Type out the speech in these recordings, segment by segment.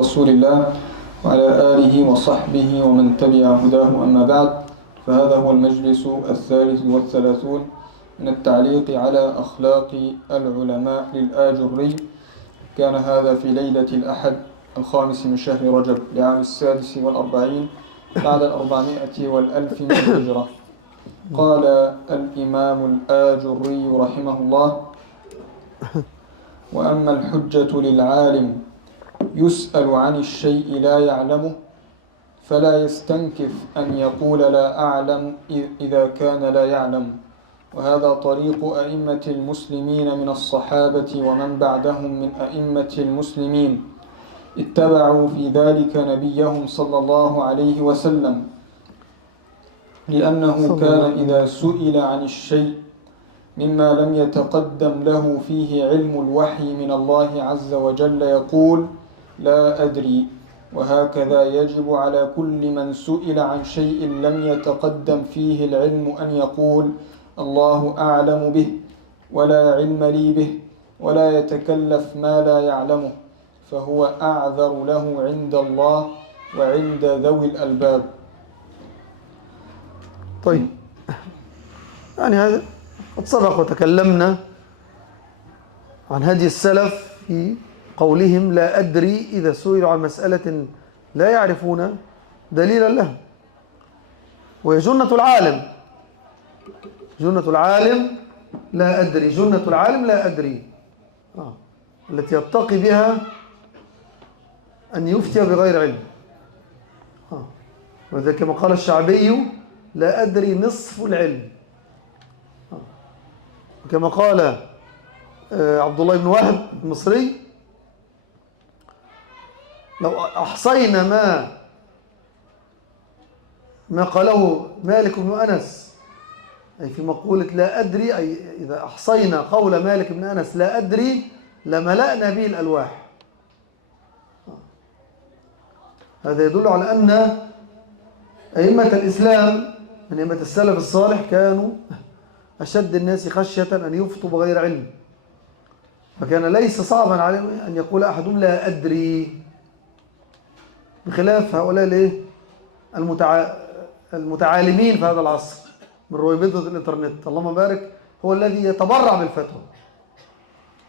رسول الله وعلى آله وصحبه ومن تبع هداه، أما بعد، فهذا هو المجلس الثالث والثلاثون من التعليق على أخلاق العلماء للآجري. كان هذا في ليلة الأحد 5 من شهر رجب لعام 46 بعد 400 من الهجرة. قال الإمام الآجري رحمه الله: وأما الحجة للعالم يسأل عن الشيء لا يعلمه فلا يستنكف أن يقول لا أعلم إذا كان لا يعلم. وهذا طريق أئمة المسلمين من الصحابة ومن بعدهم من أئمة المسلمين، اتبعوا في ذلك نبيهم صلى الله عليه وسلم، لأنه كان إذا سئل عن الشيء مما لم يتقدم له فيه علم الوحي من الله عز وجل يقول لا أدري. وهكذا يجب على كل من سئل عن شيء لم يتقدم فيه العلم أن يقول الله أعلم به ولا علم لي به، ولا يتكلف ما لا يعلمه، فهو أعذر له عند الله وعند ذوي الألباب. طيب، يعني هذا قد سبق وتكلمنا عن هدي السلف في قولهم لا أدري إذا سئلوا عن مسألة لا يعرفون دليلا لها. وهي جنة العالم، جنة العالم لا أدري، جنة العالم لا أدري، التي يتقي بها أن يفتي بغير علم. وذلك كما قال الشعبي لا أدري نصف العلم، كما قال عبد الله بن وهب المصري لو أحصينا ما قاله مالك بن أنس، أي في مقولة لا أدري، أي إذا أحصينا قول مالك بن أنس لا أدري لملأنا به الألواح. هذا يدل على أن أئمة الإسلام من أئمة السلف الصالح كانوا أشد الناس خشية أن يفتوا بغير علم، فكان ليس صعبا عليهم أن يقول أحدهم لا أدري، بخلاف هؤلاء المتعالمين في هذا العصر من رويبضة الإنترنت، اللهم بارك، هو الذي يتبرع بالفتوى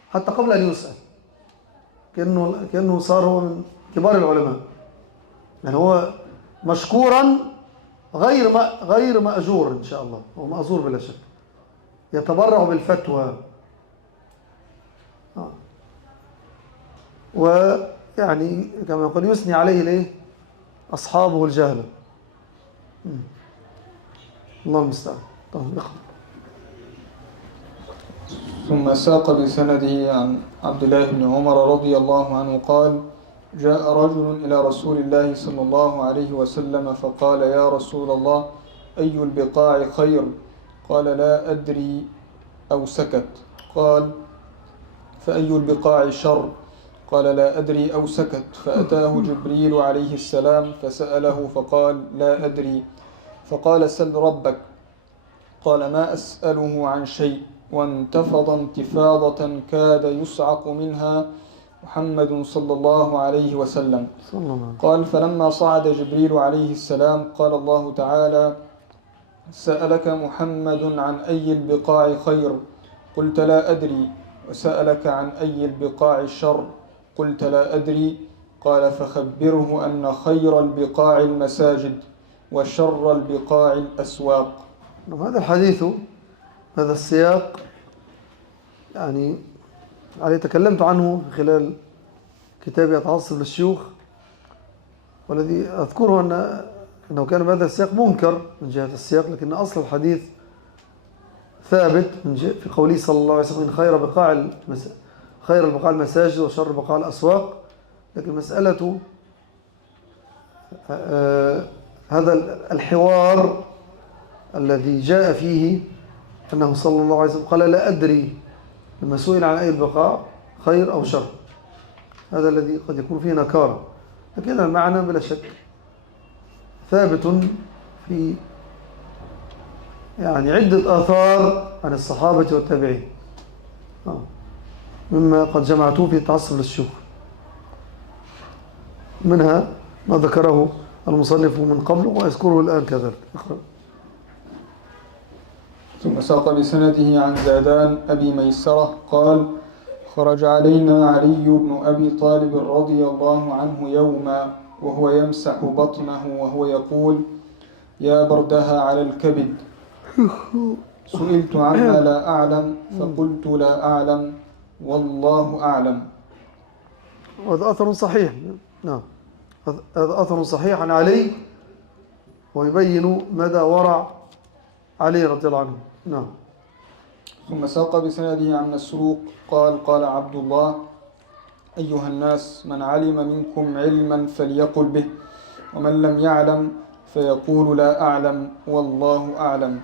حتى قبل أن يسأل، كأنه صار هو من كبار العلماء. يعني هو مشكورا غير مأجور إن شاء الله، هو مأجور بلا شك، يتبرع بالفتوى. ويعني كما يقول يثني عليه أصحابه الجهلة. الله المستعان. ثم ساق بسنده عن عبد الله بن عمر رضي الله عنه قال: جاء رجل إلى رسول الله صلى الله عليه وسلم فقال: يا رسول الله، أي البقاع خير؟ قال: لا أدري، أو سكت. قال: فأي البقاع شر؟ قال: لا أدري، أو سكت. فأتاه جبريل عليه السلام فسأله فقال: لا أدري. فقال: سل ربك. قال: ما أسأله عن شيء. وانتفض انتفاضة كاد يصعق منها محمد صلى الله عليه وسلم. قال: فلما صعد جبريل عليه السلام قال الله تعالى: سألك محمد عن أي البقاع خير؟ قلت: لا أدري. وسألك عن أي البقاع شر؟ قلت: لا أدري. قال: فخبره أن خير البقاع المساجد وشر البقاع الأسواق. هذا الحديث، هذا السياق، يعني تكلمت عنه خلال كتابي أتعصب للشيوخ، والذي أذكره أنه كان بهذا السياق منكر من جهة السياق، لكن أصل الحديث ثابت في قوله صلى الله عليه وسلم: خير البقاع المساجد وشر البقاع الأسواق. لكن مسألة هذا الحوار الذي جاء فيه أنه صلى الله عليه وسلم قال لا أدري لما سئل عن أي البقاع خير أو شر، هذا الذي قد يكون فيه نكارة، لكن المعنى بلا شك ثابت في يعني عدة آثار عن الصحابة والتابعين، مما قد جمعتوه في تعصب للشيوخ. منها ما ذكره المصنف من قبل ويذكره الآن كذلك. ثم ساق بسنده عن زادان أبي ميسرة قال خرج علينا علي بن أبي طالب رضي الله عنه يوما وهو يمسح بطنه وهو يقول يا بردها على الكبد. سئلت عما لا أعلم فقلت لا أعلم والله أعلم. وهذا أثر صحيح. نعم، هذا أثر صحيح عن علي ويبين مدى ورع علي رضي الله عنه. نعم. ثم ساق بسنده عن مسروق قال قال عبد الله أيها الناس من علم منكم علما فليقل به ومن لم يعلم فيقول لا أعلم والله أعلم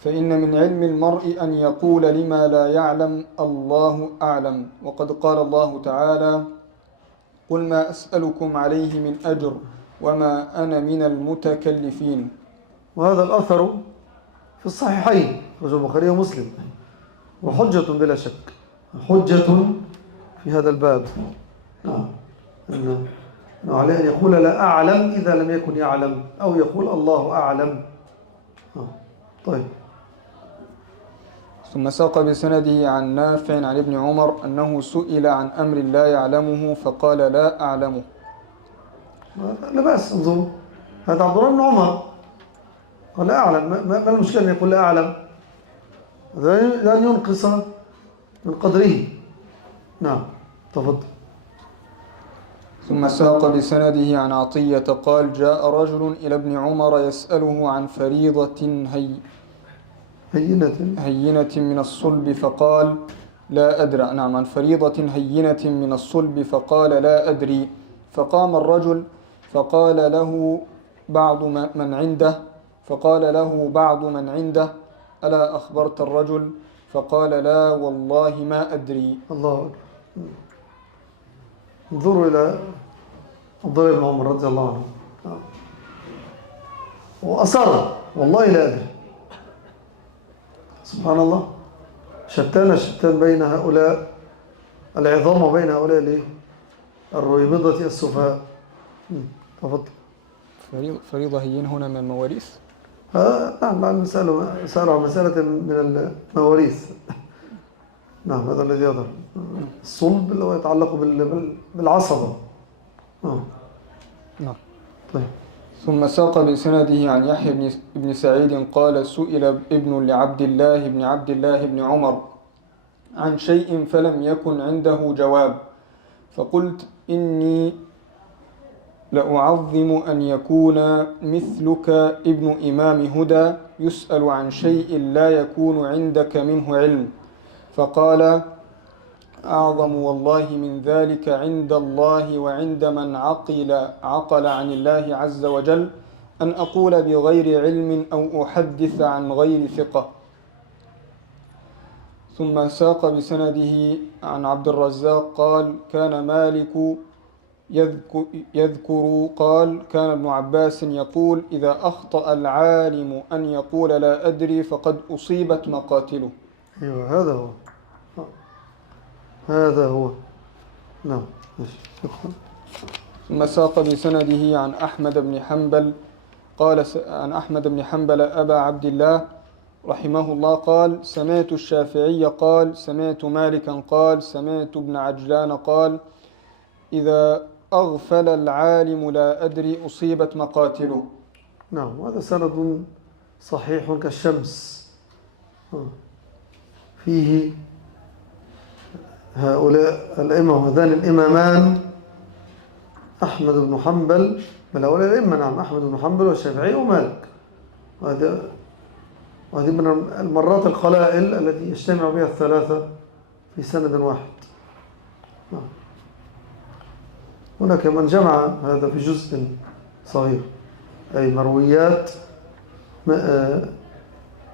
فإن من علم المرء أن يقول لما لا يعلم الله أعلم وقد قال الله تعالى قل ما أسألكم عليه من أجر وما أنا من المتكلفين. وهذا الأثر في الصحيحين رجل البخاري ومسلم وحجة بلا شك، حجة في هذا الباب. أنه عليه أن يقول لا أعلم إذا لم يكن يعلم أو يقول الله أعلم. طيب. ثم ساق بسنده عن نافع عن ابن عمر أنه سئل عن أمر لا يعلمه فقال لا أعلمه. لا بأس، انظروا هذا عبد الله بن عمر قال لا أعلم، ما المشكلة أن يقول لا أعلم؟ لن ينقص من قدره. نعم تفضل. ثم ساق بسنده عن عطية قال جاء رجل إلى ابن عمر يسأله عن فريضة هينة من الصلب فقال لا أدري. نعم، عن فريضة هينة من الصلب فقال لا أدري. فقام الرجل فقال له بعض من عنده ألا أخبرت الرجل؟ فقال لا والله ما أدري. الله أكبر. انظروا إلى عبد الله بن عمر رضي الله عنه وأصر والله لا أدري. سبحان الله، شتان بين هؤلاء العظام وبين هؤلاء الرويبضة السفهاء. تفضل. فريضة هينة هنا من المواريث. نعم، سألوا عن مسألة من المواريث. نعم، هذا الذي يظهر الصلب اللي هو يتعلق بالعصبة. نعم. طيب. ثم ساق بسنده عن يحيى بن سعيد قال سئل ابن لعبد الله بن عمر عن شيء فلم يكن عنده جواب فقلت إني لأعظم أن يكون مثلك ابن إمام هدى يسأل عن شيء لا يكون عندك منه علم. فقال أعظم والله من ذلك عند الله وعند من عقل عن الله عز وجل أن أقول بغير علم أو أحدث عن غير ثقة. ثم ساق بسنده عن عبد الرزاق قال كان مالك يذكر قال كان ابن عباس يقول إذا أخطأ العالم أن يقول لا أدري فقد أصيبت مقاتله. أيوة، هذا هو. نعم. ثم ساق بسنده عن أحمد بن حنبل قال عن أحمد بن حنبل أبا عبد الله رحمه الله قال سمعت الشافعي قال سمعت مالكا قال سمعت ابن عجلان قال إذا أغفل العالم لا أدري أصيبت مقاتله. نعم، وهذا سند صحيح كالشمس فيه هؤلاء الأئمة، هذان الإمامان أحمد بن حنبل، بل هؤلاء الأئمة. نعم، أحمد بن حنبل والشافعي ومالك. وهذه من المرات القلائل التي يجتمع بها الثلاثة في سند واحد. هناك من جمع هذا في جزء صغير، أي مرويات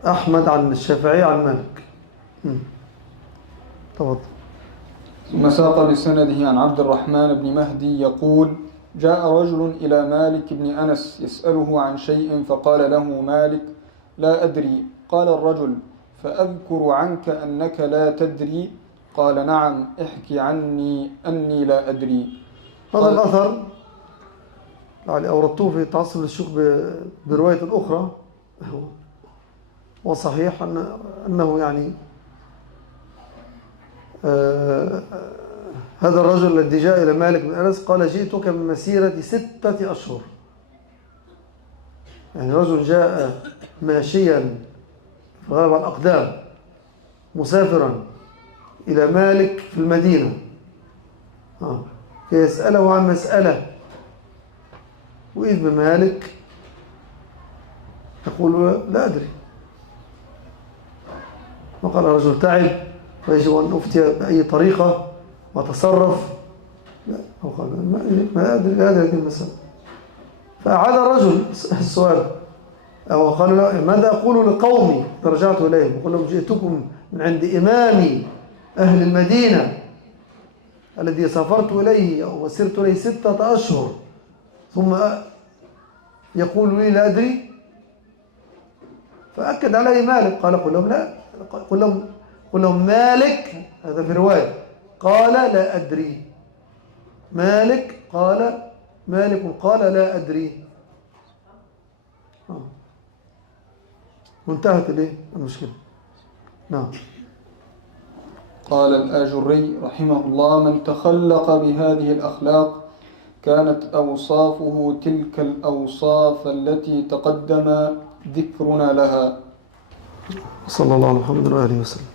أحمد عن الشافعي عن مالك. تفضل. ثم ساق بسنده عن عبد الرحمن بن مهدي يقول جاء رجل إلى مالك بن أنس يسأله عن شيء فقال له مالك لا أدري. قال الرجل فأذكر عنك أنك لا تدري؟ قال نعم احكي عني أني لا أدري. هذا الأثر يعني أوردته في تعصب للشيوخ برواية أخرى، وصحيح أنه يعني هذا الرجل الذي جاء إلى مالك بن أنس قال جئتك من مسيرة 6 أشهر. يعني رجل جاء ماشيا في الغالب على الأقدام مسافرا إلى مالك في المدينة كي يسأله عن مسألة، وإذ بمالك يقول لا أدري. وقال الرجل تعب ويجب أن أفتي بأي طريقة وتصرف. لا، هو قال ما أدري هذه المسألة. فأعاد الرجل السؤال، أو قال له ماذا أقول لقومي؟ فرجعت إليهم وقال لهم جئتكم من عند إمام أهل المدينة الذي سافرت إليه أو وسرت إليه 6 أشهر ثم يقول لي لا أدري. فأكد عليه مالك قال قل لهم لا، قل لهم مالك، هذا في رواية، قال لا أدري. مالك قال لا أدري. وانتهت المشكلة. نعم. قال الآجري رحمه الله: من تخلق بهذه الأخلاق كانت أوصافه تلك الأوصاف التي تقدم ذكرنا لها. صلى الله على محمد وآله وسلم.